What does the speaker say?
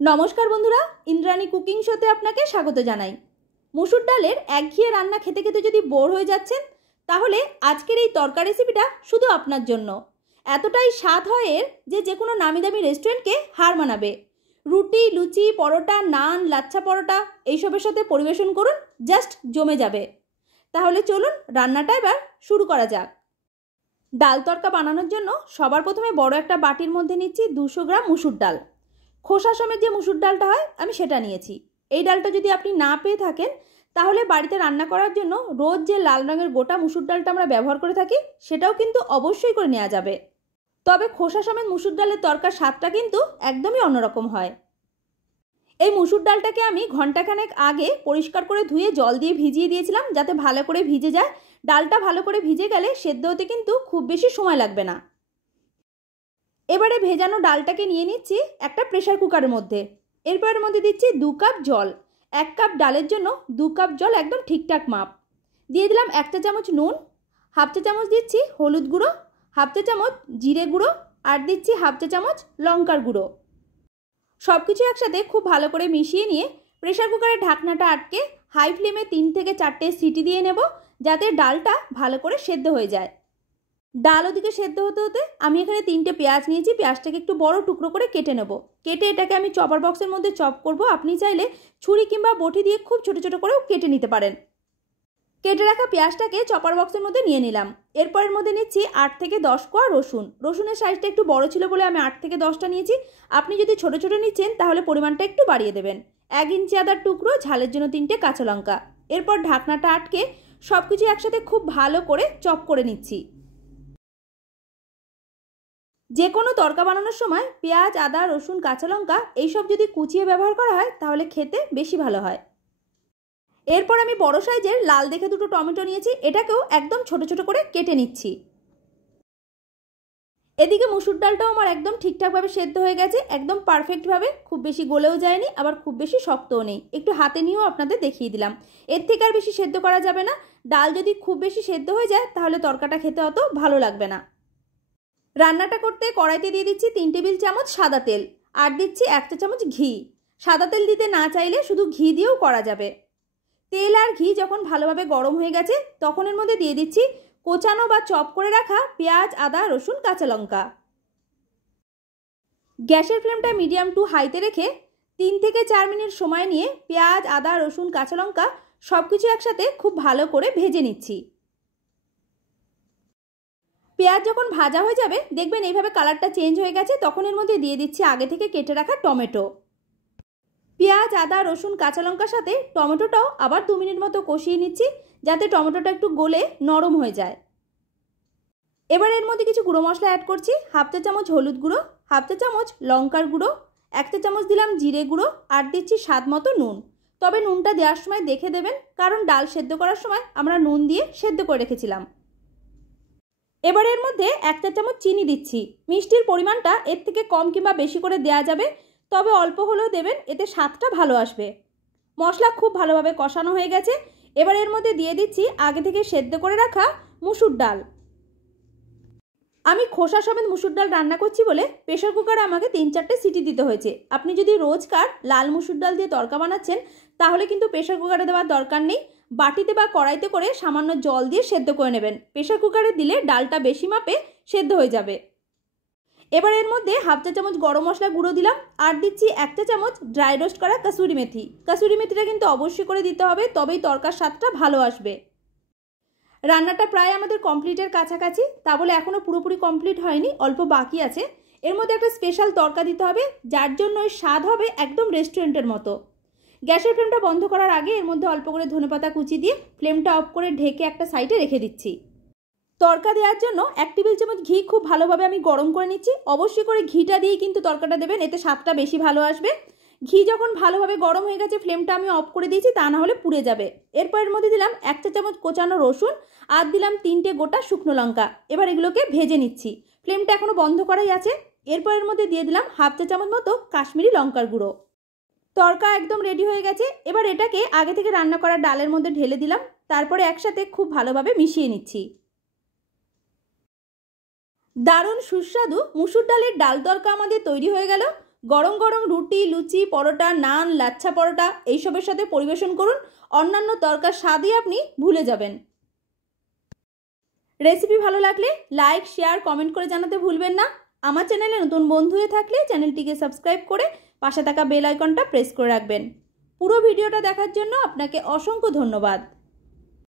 নমস্কার বন্ধুরা, ইন্দ্রাণী কুকিং শোতে আপনাকে স্বাগত জানাই। মুসুর ডালের একঘেয়ে রান্না খেতে খেতে যদি বোর হয়ে যাচ্ছেন, তাহলে আজকের এই তরকা রেসিপিটা শুধু আপনার জন্য। এতটাই স্বাদ হয় এর যে কোনো নামি দামি রেস্টুরেন্টকে হার মানাবে। রুটি, লুচি, পরোটা, নান, লাচ্ছা পরোটা এইসবের সাথে পরিবেশন করুন, জাস্ট জমে যাবে। তাহলে চলুন রান্নাটা এবার শুরু করা যাক। ডাল তরকা বানানোর জন্য সবার প্রথমে বড় একটা বাটির মধ্যে নিচ্ছি 200 গ্রাম মুসুর ডাল। খোসা সমেত যে মুসুর ডালটা হয় আমি সেটা নিয়েছি। এই ডালটা যদি আপনি না পেয়ে থাকেন, তাহলে বাড়িতে রান্না করার জন্য রোজ যে লাল রঙের গোটা মুসুর ডালটা আমরা ব্যবহার করে থাকি সেটাও কিন্তু অবশ্যই করে নেওয়া যাবে। তবে খোসা সমেত মুসুর ডালের তরকার স্বাদটা কিন্তু একদমই অন্যরকম হয়। এই মুসুর ডালটাকে আমি ঘন্টাখানেক আগে পরিষ্কার করে ধুয়ে জল দিয়ে ভিজিয়ে দিয়েছিলাম, যাতে ভালো করে ভিজে যায়। ডালটা ভালো করে ভিজে গেলে সেদ্ধ হতে কিন্তু খুব বেশি সময় লাগবে না। এবারে ভেজানো ডালটাকে নিয়ে নিচ্ছি একটা প্রেসার কুকারের মধ্যে। এরপরের মধ্যে দিচ্ছি 2 কাপ জল। 1 কাপ ডালের জন্য 2 কাপ জল একদম ঠিকঠাক মাপ। দিয়ে দিলাম 1 চা চামচ নুন, 1/2 চা চামচ দিচ্ছি হলুদ গুঁড়ো, 1/2 চা চামচ জিরে গুঁড়ো, আর দিচ্ছি 1/2 চা চামচ লঙ্কার গুঁড়ো। সব কিছু একসাথে খুব ভালো করে মিশিয়ে নিয়ে প্রেসার কুকারের ঢাকনাটা আটকে হাই ফ্লেমে 3 থেকে 4টে সিটি দিয়ে নেব, যাতে ডালটা ভালো করে সেদ্ধ হয়ে যায়। ডাল ওদিকে সেদ্ধ হতে হতে আমি এখানে 3টে পেঁয়াজ নিয়েছি। পেঁয়াজটাকে একটু বড় টুকরো করে কেটে নেব। কেটে এটাকে আমি চপার বক্সের মধ্যে চপ করব। আপনি চাইলে ছুরি কিংবা বটি দিয়ে খুব ছোট ছোট করেও কেটে নিতে পারেন। কেটে রাখা পেঁয়াজটাকে চপার বক্সের মধ্যে নিয়ে নিলাম। এরপরের মধ্যে নিচ্ছি 8 থেকে 10 কোয়া রসুন। রসুনের সাইজটা একটু বড় ছিল বলে আমি 8 থেকে 10টা নিয়েছি। আপনি যদি ছোট ছোট নিচ্ছেন তাহলে পরিমাণটা একটু বাড়িয়ে দেবেন। 1 ইঞ্চি আদার টুকরো, ঝালের জন্য 3টে কাঁচা লঙ্কা। এরপর ঢাকনাটা আটকে সব কিছু একসাথে খুব ভালো করে চপ করে নিচ্ছি। যে কোনো তরকা বানানোর সময় পেঁয়াজ, আদা, রসুন, কাঁচা লঙ্কা এইসব যদি কুচিয়ে ব্যবহার করা হয় তাহলে খেতে বেশি ভালো হয়। এরপর আমি বড় সাইজের লাল দেখে 2টো টমেটো নিয়েছি। এটাকেও একদম ছোট ছোট করে কেটে নিচ্ছি। এদিকে মুসুর ডালটাও আমার একদম ঠিকঠাকভাবে সেদ্ধ হয়ে গেছে, একদম পারফেক্টভাবে। খুব বেশি গলেও যায়নি, আবার খুব বেশি শক্তও নেই। একটু হাতে নিয়েও আপনাদের দেখিয়ে দিলাম। এর থেকে আর বেশি সেদ্ধ করা যাবে না। ডাল যদি খুব বেশি সেদ্ধ হয়ে যায় তাহলে তরকাটা খেতে অত ভালো লাগবে না। রান্নাটা করতে কড়াইতে দিয়ে দিচ্ছি 3 টেবিল চামচ সাদা তেল, আর দিচ্ছি 1 চা চামচ ঘি। সাদা তেল দিতে না চাইলে শুধু ঘি দিয়েও করা যাবে। তেল আর ঘি যখন ভালোভাবে গরম হয়ে গেছে তখন এর মধ্যে দিয়ে দিচ্ছি কোচানো বা চপ করে রাখা পেঁয়াজ, আদা, রসুন, কাঁচা লঙ্কা। গ্যাসের ফ্লেমটা মিডিয়াম টু হাইতে রেখে 3 থেকে 4 মিনিট সময় নিয়ে পেঁয়াজ, আদা, রসুন, কাঁচা লঙ্কা সব কিছু একসাথে খুব ভালো করে ভেজে নিচ্ছি। পেঁয়াজ যখন ভাজা হয়ে যাবে দেখবেন এইভাবে কালারটা চেঞ্জ হয়ে গেছে, তখন এর মধ্যে দিয়ে দিচ্ছি আগে থেকে কেটে রাখা টমেটো। পেঁয়াজ, আদা, রসুন, কাঁচা লঙ্কার সাথে টমেটোটাও আবার 2 মিনিট মতো কষিয়ে নিচ্ছি, যাতে টমেটোটা একটু গলে নরম হয়ে যায়। এবার এর মধ্যে কিছু গুঁড়ো মশলা অ্যাড করছি। 1/2 চা চামচ হলুদ গুঁড়ো, 1/2 চা চামচ লঙ্কার গুঁড়ো, 1 চা চামচ দিলাম জিরে গুঁড়ো, আর দিচ্ছি স্বাদ মতো নুন। তবে নুনটা দেওয়ার সময় দেখে দেবেন, কারণ ডাল সেদ্ধ করার সময় আমরা নুন দিয়ে সেদ্ধ করে রেখেছিলাম। এবার এর মধ্যে 1 চা চামচ চিনি দিচ্ছি। মিষ্টির পরিমাণটা এর থেকে কম কিংবা বেশি করে দেওয়া যাবে, তবে অল্প হলেও দেবেন, এতে স্বাদটা ভালো আসবে। মশলা খুব ভালোভাবে কষানো হয়ে গেছে। এবার এর মধ্যে দিয়ে দিচ্ছি আগে থেকে সেদ্ধ করে রাখা মুসুর ডাল। আমি খোসা সমেত মুসুর ডাল রান্না করছি বলে প্রেসার কুকারে আমাকে 3-4টে সিটি দিতে হয়েছে। আপনি যদি রোজকার লাল মুসুর ডাল দিয়ে তরকা বানাচ্ছেন তাহলে কিন্তু প্রেসার কুকারে দেওয়ার দরকার নেই। বাটিতে বা কড়াইতে করে সামান্য জল দিয়ে সেদ্ধ করে নেবেন। প্রেসার কুকারে দিলে ডালটা বেশি মাপে সেদ্ধ হয়ে যাবে। এবার এর মধ্যে 1/2 চা চামচ গরম মশলা গুঁড়ো দিলাম, আর দিচ্ছি 1 চা চামচ ড্রাই রোস্ট করা কাসুরি মেথি। কাসুরি মেথিটা কিন্তু অবশ্যই করে দিতে হবে, তবেই তরকার স্বাদটা ভালো আসবে। রান্নাটা প্রায় আমাদের কমপ্লিটের কাছাকাছি, তা বলে এখনও পুরোপুরি কমপ্লিট হয়নি, অল্প বাকি আছে। এর মধ্যে একটা স্পেশাল তরকা দিতে হবে, যার জন্য ওই স্বাদ হবে একদম রেস্টুরেন্টের মতো। গ্যাসের ফ্লেমটা বন্ধ করার আগে এর মধ্যে অল্প করে ধনেপাতা কুচি দিয়ে ফ্লেমটা অফ করে ঢেকে একটা সাইডে রেখে দিচ্ছি। তরকা দেওয়ার জন্য 1 টেবিল চামচ ঘি খুব ভালোভাবে আমি গরম করে নিচ্ছি। অবশ্যই করে ঘিটা দিয়েই কিন্তু তরকাটা দেবেন, এতে স্বাদটা বেশি ভালো আসবে। ঘি যখন ভালোভাবে গরম হয়ে গেছে ফ্লেমটা আমি অফ করে দিয়েছি, তা না হলে পুড়ে যাবে। এরপর এর মধ্যে দিলাম 1 চা চামচ কোচানো রসুন, আর দিলাম 3টে গোটা শুকনো লঙ্কা। এবার এগুলোকে ভেজে নিচ্ছি। ফ্লেমটা এখনো বন্ধ করাই আছে। এরপর এর মধ্যে দিয়ে দিলাম 1/2 চা চামচ মতো কাশ্মীরি লঙ্কার গুঁড়ো। তরকা একদম রেডি হয়ে গেছে। এবার এটাকে আগে থেকে রান্না করা ডালের মধ্যে ঢেলে দিলাম, তারপরে একসাথে খুব ভালোভাবে মিশিয়ে নিচ্ছি। দারুণ সুস্বাদু মুসুর ডালের ডাল তরকা আমাদের তৈরি হয়ে গেল। গরম গরম রুটি, লুচি, পরোটা, নান, লাচ্ছা পরোটা এইসবের সাথে পরিবেশন করুন। অন্যান্য তরকার স্বাদই আপনি ভুলে যাবেন। রেসিপি ভালো লাগলে লাইক, শেয়ার, কমেন্ট করে জানাতে ভুলবেন না। আমার চ্যানেলে নতুন বন্ধু হয়ে থাকলে চ্যানেলটিকে সাবস্ক্রাইব করে পাশে থাকা বেল আইকনটা প্রেস করে রাখবেন। পুরো ভিডিওটা দেখার জন্য আপনাকে অসংখ্য ধন্যবাদ।